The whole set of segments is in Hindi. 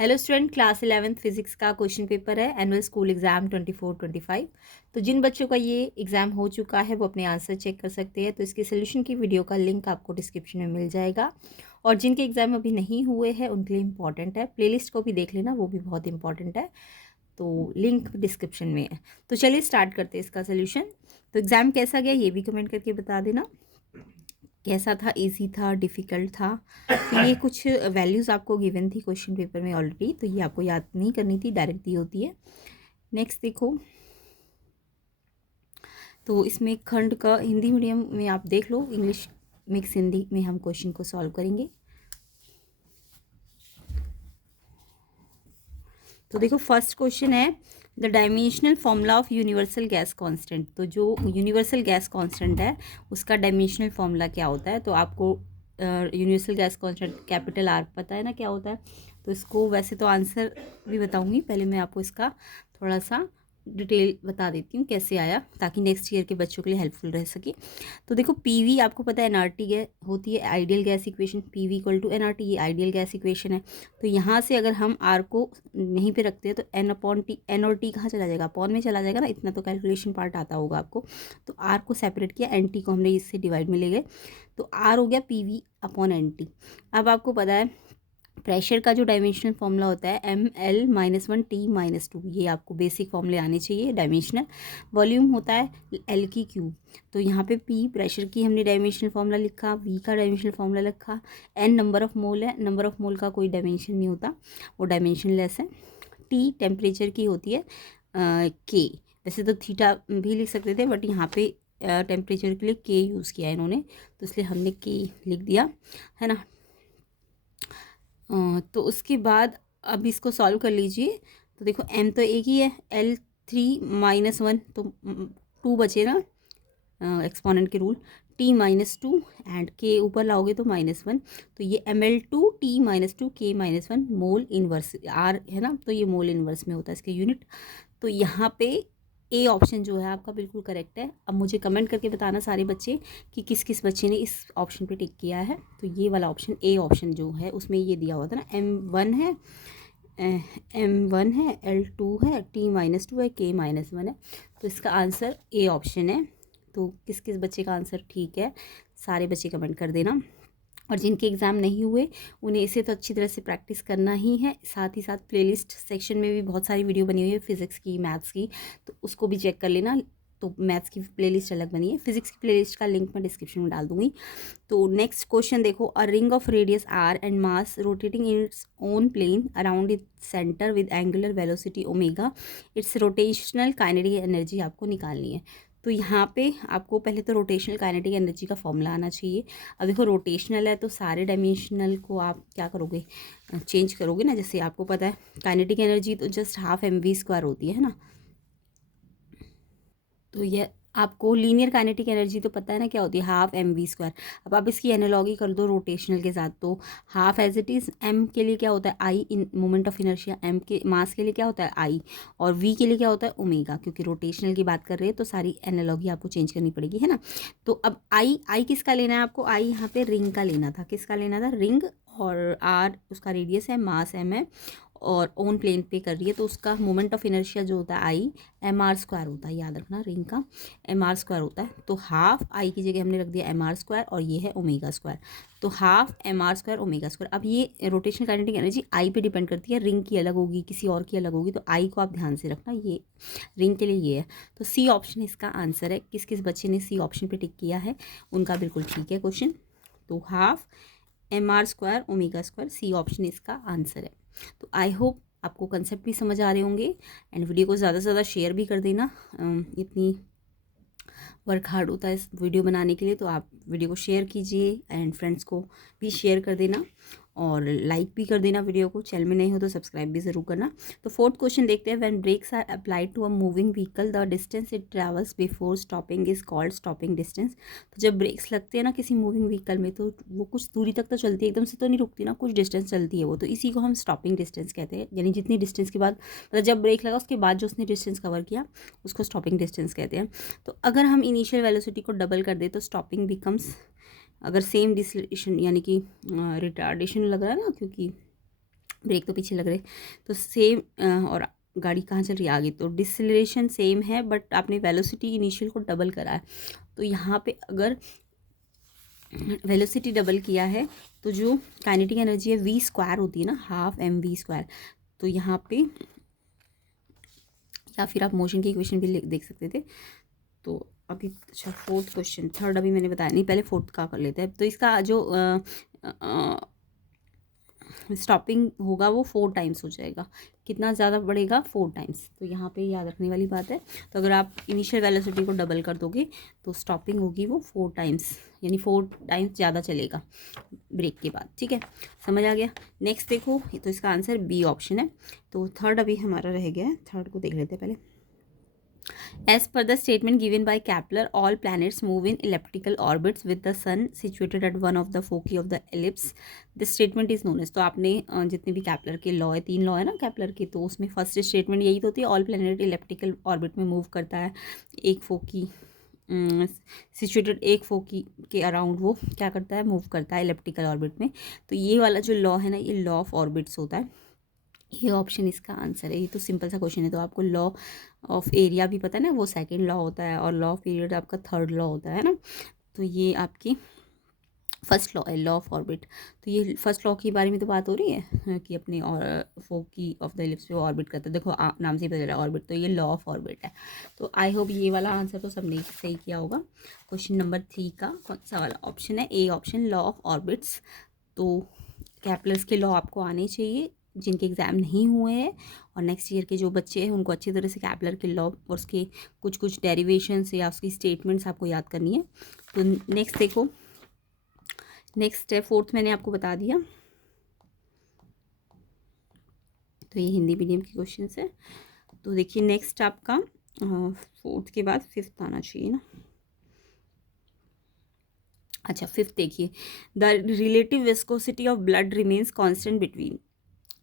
Hello student, class 11th physics का क्वेश्चन पेपर है एनुअल स्कूल एग्जाम 24-25। तो जिन बच्चों का ये एग्ज़ाम हो चुका है वो अपने आंसर चेक कर सकते हैं। तो इसके सोल्यूशन की वीडियो का लिंक आपको डिस्क्रिप्शन में मिल जाएगा। और जिनके एग्ज़ाम अभी नहीं हुए हैं उनके लिए इम्पॉर्टेंट है, प्लेलिस्ट को भी देख लेना, वो भी बहुत इंपॉर्टेंट है। तो लिंक डिस्क्रिप्शन में है। तो चलिए स्टार्ट करते हैं इसका सोल्यूशन। तो एग्ज़ाम कैसा गया ये भी कमेंट करके बता देना। कैसा था, इजी था, डिफ़िकल्ट था। तो ये कुछ वैल्यूज़ आपको गिवन थी क्वेश्चन पेपर में ऑलरेडी, तो ये आपको याद नहीं करनी थी, डायरेक्ट दी होती है। नेक्स्ट देखो, तो इसमें खंड का हिंदी मीडियम में आप देख लो, इंग्लिश मिक्स हिंदी में हम क्वेश्चन को सॉल्व करेंगे। तो देखो फर्स्ट क्वेश्चन है the dimensional formula of universal gas constant. तो जो यूनिवर्सल गैस कांस्टेंट है उसका डायमेंशनल फॉर्मूला क्या होता है। तो आपको universal gas constant capital R पता है ना क्या होता है। तो इसको वैसे तो आंसर भी बताऊंगी, पहले मैं आपको इसका थोड़ा सा डिटेल बता देती हूँ कैसे आया, ताकि नेक्स्ट ईयर के बच्चों के लिए हेल्पफुल रह सके। तो देखो पीवी आपको पता है एनआरटी गैस होती है, ideal gas equation, PV equal to NRT, ये आइडियल गैस इक्वेशन है। तो यहाँ से अगर हम आर को यहीं पे रखते हैं तो एन अपॉन टी, एन और टी कहाँ चला जाएगा, अपॉन में चला जाएगा ना, इतना तो कैलकुलेशन पार्ट आता होगा आपको। तो आर को सेपरेट किया, एन टी को हमने इससे डिवाइड में ले गए, तो आर हो गया P V upon N T. अब आपको पता है प्रेशर का जो डायमेंशनल फॉर्मूला होता है ml-1 T-2, ये आपको बेसिक फॉर्मूले आने चाहिए डायमेंशनल। वॉल्यूम होता है L की क्यूब। तो यहाँ पे P प्रेशर की हमने डायमेंशनल फॉर्मूला लिखा, V का डायमेंशनल फॉर्मूला लिखा, N नंबर ऑफ मोल है, नंबर ऑफ मोल का कोई डायमेंशन नहीं होता, वो डायमेंशन लेस है। T टेम्परेचर की होती है K, वैसे तो थीटा भी लिख सकते थे बट यहाँ पे टेम्परेचर के लिए K यूज़ किया है इन्होंने, तो इसलिए हमने K लिख दिया है ना। तो उसके बाद अब इसको सॉल्व कर लीजिए। तो देखो m तो एक ही है, L3-1, तो 2 बचे ना, एक्सपोनेंट के रूल, T-2 एंड K ऊपर लाओगे तो -1। तो ये ml2 T-2 K-1 mole inverse R है ना, तो ये मोल इनवर्स में होता है इसके यूनिट। तो यहाँ पे ए ऑप्शन जो है आपका बिल्कुल करेक्ट है। अब मुझे कमेंट करके बताना सारे बच्चे कि किस किस बच्चे ने इस ऑप्शन पे टिक किया है। तो ये वाला ऑप्शन, ए ऑप्शन जो है उसमें ये दिया हुआ था ना, M1 है, M1 है, L2 है, T-2 है, K-1 है। तो इसका आंसर ए ऑप्शन है। तो किस किस बच्चे का आंसर ठीक है, सारे बच्चे कमेंट कर देना। और जिनके एग्ज़ाम नहीं हुए उन्हें इसे तो अच्छी तरह से प्रैक्टिस करना ही है। साथ ही साथ प्लेलिस्ट सेक्शन में भी बहुत सारी वीडियो बनी हुई है फिज़िक्स की, मैथ्स की, तो उसको भी चेक कर लेना। तो मैथ्स की प्लेलिस्ट अलग बनी है, फिजिक्स की प्लेलिस्ट का लिंक मैं डिस्क्रिप्शन में डाल दूंगी। तो नेक्स्ट क्वेश्चन देखो, a ring of radius R and mass rotating in its own plane around its centre with angular velocity omega, its rotational kinetic energy आपको निकालनी है। तो यहाँ पे आपको पहले तो रोटेशनल काइनेटिक एनर्जी का फॉर्मूला आना चाहिए। अब देखो रोटेशनल है तो सारे डायमेंशनल को आप क्या करोगे, चेंज करोगे ना। जैसे आपको पता है काइनेटिक एनर्जी तो जस्ट हाफ mv² होती है ना। तो ये आपको लीनियर काइनेटिक एनर्जी तो पता है ना क्या होती है, हाफ mv²। अब आप इसकी एनालॉगी कर दो रोटेशनल के साथ, तो half as it is m के लिए क्या होता है I in moment of inertia, m के मास के लिए क्या होता है आई, और v के लिए क्या होता है ओमेगा। क्योंकि रोटेशनल की बात कर रहे हैं तो सारी एनालॉगी आपको चेंज करनी पड़ेगी, है ना। तो अब आई किसका लेना है आपको, आई यहाँ पे रिंग का लेना था, किसका लेना था, रिंग, और आर उसका रेडियस है, मास m है, और ओन प्लेन पे कर रही है, तो उसका मोमेंट ऑफ इनर्शिया जो होता है आई mr² होता है, याद रखना रिंग का mr² होता है। तो हाफ आई की जगह हमने रख दिया mr², और ये है ओमेगा²। तो हाफ mr² ओमेगा²। अब ये रोटेशनल काइनेटिक एनर्जी आई पे डिपेंड करती है, रिंग की अलग होगी, किसी और की अलग होगी, तो आई को आप ध्यान से रखना, ये रिंग के लिए ये है। तो सी ऑप्शन इसका आंसर है। किस किस बच्चे ने सी ऑप्शन पे टिक किया है उनका बिल्कुल ठीक है क्वेश्चन। तो हाफ mr² ओमेगा², सी ऑप्शन इसका आंसर है। तो आई होप आपको कंसेप्ट भी समझ आ रहे होंगे, एंड वीडियो को ज़्यादा से ज़्यादा शेयर भी कर देना। इतनी वर्क हार्ड होता है इस वीडियो बनाने के लिए, तो आप वीडियो को शेयर कीजिए एंड फ्रेंड्स को भी शेयर कर देना, और लाइक भी कर देना वीडियो को। चैनल में नहीं हो तो सब्सक्राइब भी ज़रूर करना। तो फोर्थ क्वेश्चन देखते हैं, when brakes are applied to a moving vehicle the distance it travels before stopping is called stopping distance. तो जब ब्रेक्स लगते हैं ना किसी मूविंग व्हीकल में, तो वो कुछ दूरी तक तो चलती है, एकदम से तो नहीं रुकती ना, कुछ डिस्टेंस चलती है वो, तो इसी को हम स्टॉपिंग डिस्टेंस कहते हैं। यानी जितनी डिस्टेंस के बाद, मतलब जब ब्रेक लगा उसके बाद जो उसने डिस्टेंस कवर किया उसको स्टॉपिंग डिस्टेंस कहते हैं। तो अगर हम इनिशियल वेलोसिटी को डबल कर दे तो स्टॉपिंग बिकम्स, अगर सेम डिस्लेशन यानी कि रिटार्डेशन लग रहा है ना, क्योंकि ब्रेक तो पीछे लग रहे, तो सेम। और गाड़ी कहाँ चल रही है आगे, तो डिसलेरेशन सेम है बट आपने वेलोसिटी इनिशियल को डबल करा है। तो यहाँ पे अगर वेलोसिटी डबल किया है तो जो काइनेटिक एनर्जी है वी स्क्वायर होती है ना, हाफ एम वी स्क्वायर। तो यहाँ पे या फिर आप मोशन की इक्वेशन भी देख सकते थे। तो अभी अच्छा फोर्थ क्वेश्चन, थर्ड अभी मैंने बताया नहीं, पहले फोर्थ का कर लेते हैं। तो इसका जो स्टॉपिंग होगा वो 4 टाइम्स हो जाएगा। कितना ज़्यादा बढ़ेगा, 4 टाइम्स। तो यहाँ पे याद रखने वाली बात है। तो अगर आप इनिशियल वेलोसिटी को डबल कर दोगे तो स्टॉपिंग होगी वो 4 टाइम्स, यानी 4 टाइम्स ज़्यादा चलेगा ब्रेक के बाद। ठीक है, समझ आ गया। नेक्स्ट देखो, तो इसका आंसर बी ऑप्शन है। तो थर्ड अभी हमारा रह गया है, थर्ड को देख लेते हैं पहले। As per the statement given by Kepler, all planets move in elliptical orbits with the sun situated at one of the foci of the ellipse. This statement is known as, तो आपने जितने भी कैपलर के लॉ है, 3 लॉ है ना कैपलर के, तो उसमें फर्स्ट स्टेटमेंट यही तो होती है, ऑल प्लैनेट इलेप्टिकल ऑर्बिट में मूव करता है एक फोकी सिचुएटेड, एक फोकी के अराउंड वो क्या करता है, मूव करता है इलेप्टिकल ऑर्बिट में। तो ये वाला जो लॉ है ना, ये लॉ ऑफ ऑर्बिट्स होता है। ये ऑप्शन इसका आंसर है। ये तो सिंपल सा क्वेश्चन है। तो आपको लॉ ऑफ एरिया भी पता है ना, वो सेकंड लॉ होता है, और लॉ ऑफ पीरियड आपका थर्ड लॉ होता है ना। तो ये आपकी फर्स्ट लॉ है, लॉ ऑफ ऑर्बिट। तो ये फर्स्ट लॉ के बारे में तो बात हो रही है कि अपने और फोकी ऑफ द एलिप्स पे ऑर्बिट करता है। देखो नाम से ही पता चला ऑर्बिट, तो ये लॉ ऑफ ऑर्बिट है। तो आई होप ये वाला आंसर तो सबने सही किया होगा। क्वेश्चन नंबर 3 का कौन सा वाला ऑप्शन है, A option, law of orbits. तो कैपलर्स के लॉ आपको आने चाहिए जिनके एग्ज़ाम नहीं हुए हैं, और नेक्स्ट ईयर के जो बच्चे हैं उनको अच्छी तरह से कैपलर के लॉ और उसके कुछ डेरिवेशंस या उसकी स्टेटमेंट्स आपको याद करनी है। तो नेक्स्ट देखो, नेक्स्ट है फोर्थ, मैंने आपको बता दिया। तो ये हिंदी मीडियम के क्वेश्चन है। तो देखिए नेक्स्ट आपका फोर्थ के बाद फिफ्थ आना चाहिए ना। अच्छा फिफ्थ देखिए, the relative viscosity of blood remains constant between.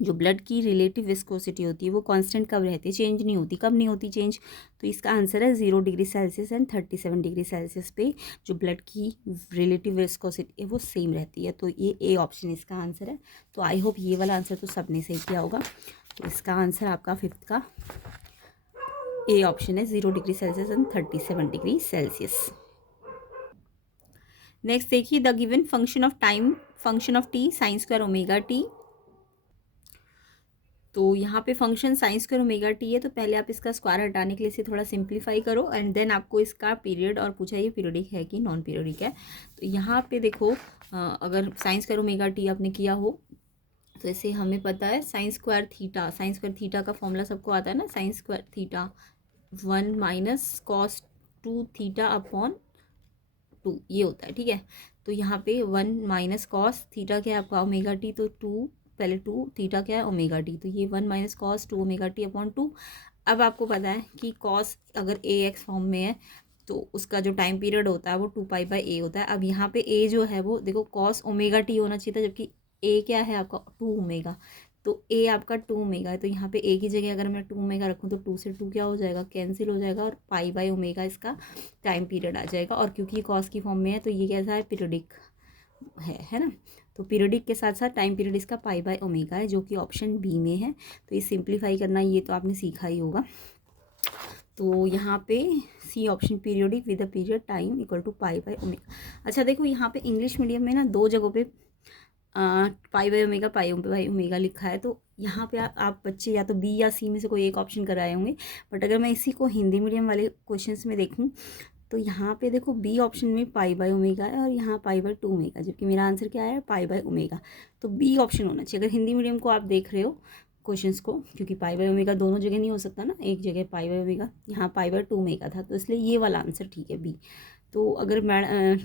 जो ब्लड की रिलेटिव विस्कोसिटी होती है वो कांस्टेंट कब रहती है, चेंज नहीं होती। कब नहीं होती चेंज, तो इसका आंसर है 0 degree Celsius and 37 degree Celsius पे जो ब्लड की रिलेटिव विस्कोसिटी है वो सेम रहती है। तो ये ए ऑप्शन इसका आंसर है। तो आई होप ये वाला आंसर तो सबने सही किया होगा। तो इसका आंसर आपका फिफ्थ का ए ऑप्शन है, 0 degree Celsius and 37 degree Celsius. Next देखिए, the given function of time, function of t sine square omega t. तो यहाँ पे function sine square omega t है। तो पहले आप इसका स्क्वायर हटाने के लिए इसे थोड़ा सिंप्लीफाई करो, एंड देन आपको इसका पीरियड और पूछा ये पीरियडिक है कि नॉन पीरियडिक है। तो यहाँ पे देखो, अगर साइन स्क्वायर ओमेगा टी आपने किया हो तो इसे हमें पता है sine square theta, sine square theta का फॉर्मूला सबको आता है ना, sine square theta 1 minus cos 2 theta upon 2 ये होता है। ठीक है, तो यहाँ पे 1 माइनस कॉस थीटा क्या है आपका ओमेगा टी, तो 2 पहले 2 थीटा क्या है ओमेगा टी, तो ये 1 minus cos 2 omega T upon 2। अब आपको पता है कि कॉस अगर ए एक्स फॉर्म में है तो उसका जो टाइम पीरियड होता है वो 2 पाई/a होता है। अब यहाँ पे a जो है वो देखो कॉस ओमेगा टी होना चाहिए था, जबकि a क्या है आपका 2 ओमेगा। तो a आपका 2 ओमेगा है, तो यहाँ पे a की जगह अगर मैं 2 ओमेगा रखूँ तो 2 से 2 क्या हो जाएगा, कैंसिल हो जाएगा, और पाई/ओमेगा इसका टाइम पीरियड आ जाएगा। और क्योंकि ये कॉस की फॉर्म में है तो ये कैसा है, पीरियडिक है ना। तो पीरियडिक के साथ साथ टाइम पीरियड इसका पाई/ओमेगा है, जो कि ऑप्शन बी में है। तो ये सिंप्लीफाई करना ये तो आपने सीखा ही होगा। तो यहाँ पे C option, periodic with the period time equal to pi omega. अच्छा देखो, यहाँ पे इंग्लिश मीडियम में ना 2 जगहों पे पाई/ओमेगा पाई/ओमेगा लिखा है। तो यहाँ पे आप बच्चे या तो बी या सी में से कोई एक ऑप्शन कराए होंगे। बट अगर मैं इसी को हिंदी मीडियम वाले क्वेश्चंस में देखूँ तो यहाँ पे देखो बी ऑप्शन में पाई/ओमेगा है और यहाँ पाई/2 ओमेगा, जबकि मेरा आंसर क्या है, पाई/ओमेगा। तो बी ऑप्शन होना चाहिए अगर हिंदी मीडियम को आप देख रहे हो क्वेश्चंस को, क्योंकि पाई/ओमेगा दोनों जगह नहीं हो सकता ना, एक जगह पाई/ओमेगा, यहाँ पाई/2 ओमेगा था, तो इसलिए ये वाला आंसर ठीक है बी। तो अगर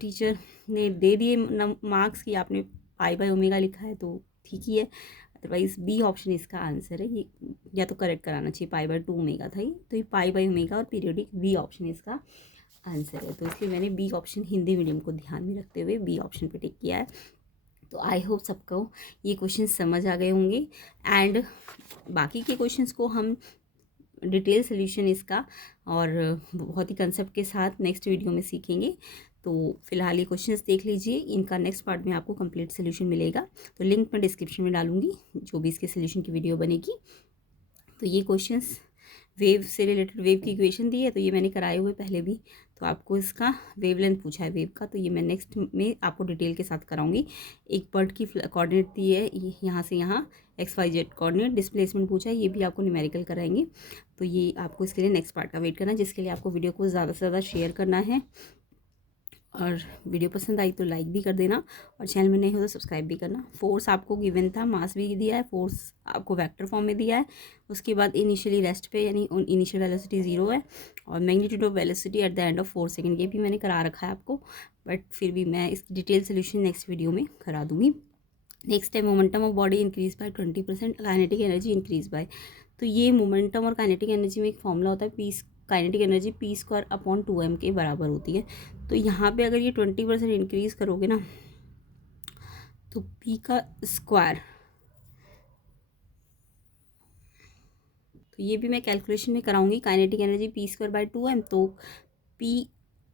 टीचर ने दे दिए मार्क्स कि आपने पाई/ओमेगा लिखा है तो ठीक ही है, अदरवाइज बी ऑप्शन इसका आंसर है। ये या तो करेक्ट कराना चाहिए, पाई/2 ओमेगा था ये, तो ये पाई/ओमेगा और पीरियडिक, बी ऑप्शन इसका आंसर है। तो इसलिए मैंने बी ऑप्शन हिंदी मीडियम को ध्यान में रखते हुए बी ऑप्शन पे टिक किया है। तो आई होप सबको ये क्वेश्चन समझ आ गए होंगे, एंड बाकी के क्वेश्चंस को हम डिटेल सोल्यूशन इसका और बहुत ही कंसेप्ट के साथ नेक्स्ट वीडियो में सीखेंगे। तो फिलहाल ये क्वेश्चंस देख लीजिए, इनका नेक्स्ट पार्ट में आपको कंप्लीट सोल्यूशन मिलेगा। तो लिंक मैं डिस्क्रिप्शन में डालूंगी जो भी इसके सोल्यूशन की वीडियो बनेगी। तो ये क्वेश्चंस वेव से रिलेटेड, वेव की इक्वेशन दी है तो ये मैंने कराए हुए पहले भी। तो आपको इसका वेवलेंथ पूछा है वेव का, तो ये मैं नेक्स्ट में आपको डिटेल के साथ कराऊंगी। एक बर्ड की कोऑर्डिनेट दी है यहाँ से यहाँ, XYZ कोऑर्डिनेट, डिस्प्लेसमेंट पूछा है, ये भी आपको न्यूमेरिकल कराएंगे। तो ये आपको इसके लिए नेक्स्ट पार्ट का वेट करना है, जिसके लिए आपको वीडियो को ज़्यादा से ज़्यादा शेयर करना है। और वीडियो पसंद आई तो लाइक भी कर देना, और चैनल में नहीं हो तो सब्सक्राइब भी करना। फोर्स आपको गिवन था, मास भी दिया है, फोर्स आपको वेक्टर फॉर्म में दिया है। उसके बाद इनिशियली रेस्ट पे यानी इनिशियल वेलोसिटी 0 है, और magnitude of velocity at the end of 4 second, ये भी मैंने करा रखा है आपको, बट फिर भी मैं इसकी डिटेल सोल्यूशन नेक्स्ट वीडियो में करा दूँगी। नेक्स्ट है momentum of body increase by 20%, kinetic energy increase by. तो ये मोमेंटम और काइनेटिक एनर्जी में एक फॉर्मूला होता है, काइनेटिक एनर्जी p²/2m के बराबर होती है। तो यहाँ पे अगर ये 20% इंक्रीज करोगे ना, तो p का स्क्वायर, तो ये भी मैं कैलकुलेशन में कराऊंगी। काइनेटिक एनर्जी p²/2m, तो p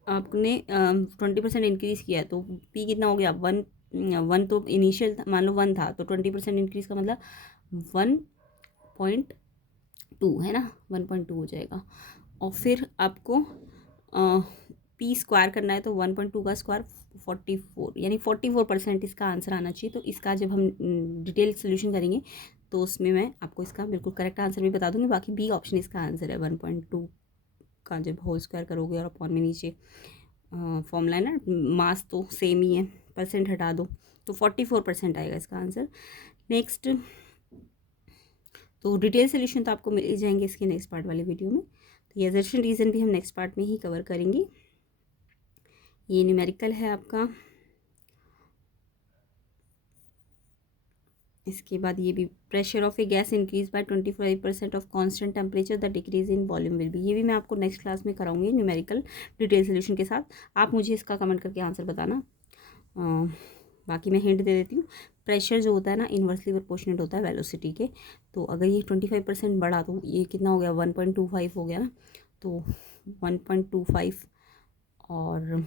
आपने 20% इंक्रीज़ किया है तो p कितना हो गया, 1 तो इनिशियल मान लो 1 था, तो 20% इंक्रीज़ का मतलब 1.2 है ना, 1.2 हो जाएगा। और फिर आपको p स्क्वायर करना है, तो 1.2 का स्क्वायर 44, यानी 44% इसका आंसर आना चाहिए। तो इसका जब हम डिटेल सोल्यूशन करेंगे तो उसमें मैं आपको इसका बिल्कुल करेक्ट आंसर भी बता दूंगी। बाकी बी ऑप्शन इसका आंसर है, 1.2 का जब होल स्क्वायर करोगे और अपॉन में नीचे फॉर्मूला है ना, मास तो सेम ही है, परसेंट हटा दो तो 44% आएगा इसका आंसर। नेक्स्ट, तो डिटेल सोल्यूशन तो आपको मिल ही जाएंगे इसके नेक्स्ट पार्ट वाले वीडियो में। तो ये असर्शन रीज़न भी हम नेक्स्ट पार्ट में ही कवर करेंगे। ये न्यूमेरिकल है आपका। इसके बाद ये भी, pressure of A gas increase by 25% of constant temperature, the decrease in volume will be. ये भी मैं आपको नेक्स्ट क्लास में कराऊंगी न्यूमेरिकल डिटेल सोल्यूशन के साथ। आप मुझे इसका कमेंट करके आंसर बताना। बाकी मैं हिंट दे देती हूँ, प्रेशर जो होता है ना इन्वर्सली प्रोपोर्शनेट होता है वेलोसिटी के। तो अगर ये 25% बढ़ा तो ये कितना हो गया, 1.25 हो गया ना, तो 1.25 और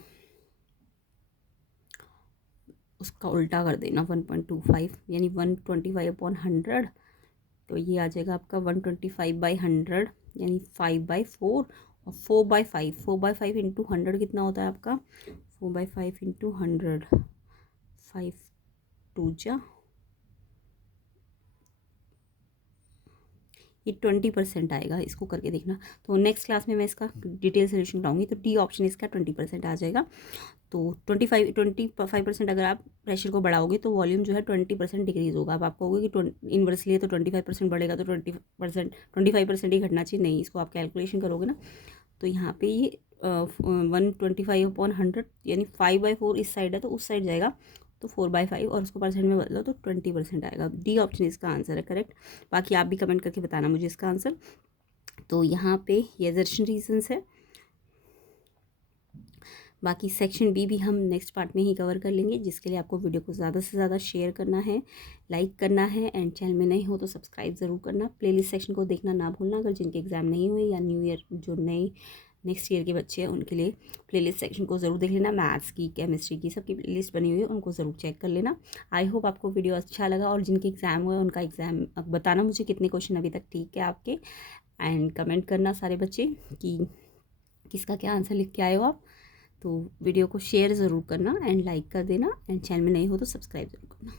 उसका उल्टा कर देना 1.25, यानी 125/100, तो ये आ जाएगा आपका 125/100, यानी 5/4, और 4/5, 4/5 इंटू 100 कितना होता है आपका, 4/5 इंटू 100, 5 2 जा, ये 20% आएगा, इसको करके देखना। तो नेक्स्ट क्लास में मैं इसका डिटेल सोल्यूशन कराऊंगी। तो डी ऑप्शन इसका 20% आ जाएगा। तो 25% अगर आप प्रेशर को बढ़ाओगे तो वॉल्यूम जो है 20% डिक्रीज़ होगा। अब आप कहोगे कि इन्वर्सली है तो 25% बढ़ेगा, तो 25% ही घटना चाहिए, नहीं, इसको आप कैलकुलेशन करोगे ना, तो यहाँ पे ये 125/100 यानी 5/4 इस साइड है तो उस साइड जाएगा, तो 4/5, और उसको परसेंट में बदलो तो 20% आएगा। डी ऑप्शन इसका आंसर है करेक्ट। बाकी आप भी कमेंट करके बताना मुझे इसका आंसर। तो यहाँ पे ये असर्शन रीजंस है। बाकी सेक्शन बी भी हम नेक्स्ट पार्ट में ही कवर कर लेंगे, जिसके लिए आपको वीडियो को ज़्यादा से ज़्यादा शेयर करना है, लाइक करना है, एंड चैनल में नहीं हो तो सब्सक्राइब ज़रूर करना। प्लेलिस्ट सेक्शन को देखना ना भूलना, अगर जिनके एग्ज़ाम नहीं हुए या न्यू ईयर जो नए नेक्स्ट ईयर के बच्चे हैं उनके लिए प्लेलिस्ट सेक्शन को ज़रूर देख लेना। मैथ्स की, केमिस्ट्री की, सबकी प्लेलिस्ट बनी हुई है, उनको ज़रूर चेक कर लेना। आई होप आपको वीडियो अच्छा लगा, और जिनके एग्ज़ाम हुए उनका एग्ज़ाम बताना मुझे कितने क्वेश्चन अभी तक ठीक है आपके, एंड कमेंट करना सारे बच्चे कि किसका क्या आंसर लिख के आए हो आप। तो वीडियो को शेयर ज़रूर करना एंड लाइक कर देना, एंड चैनल में नहीं हो तो सब्सक्राइब ज़रूर करना।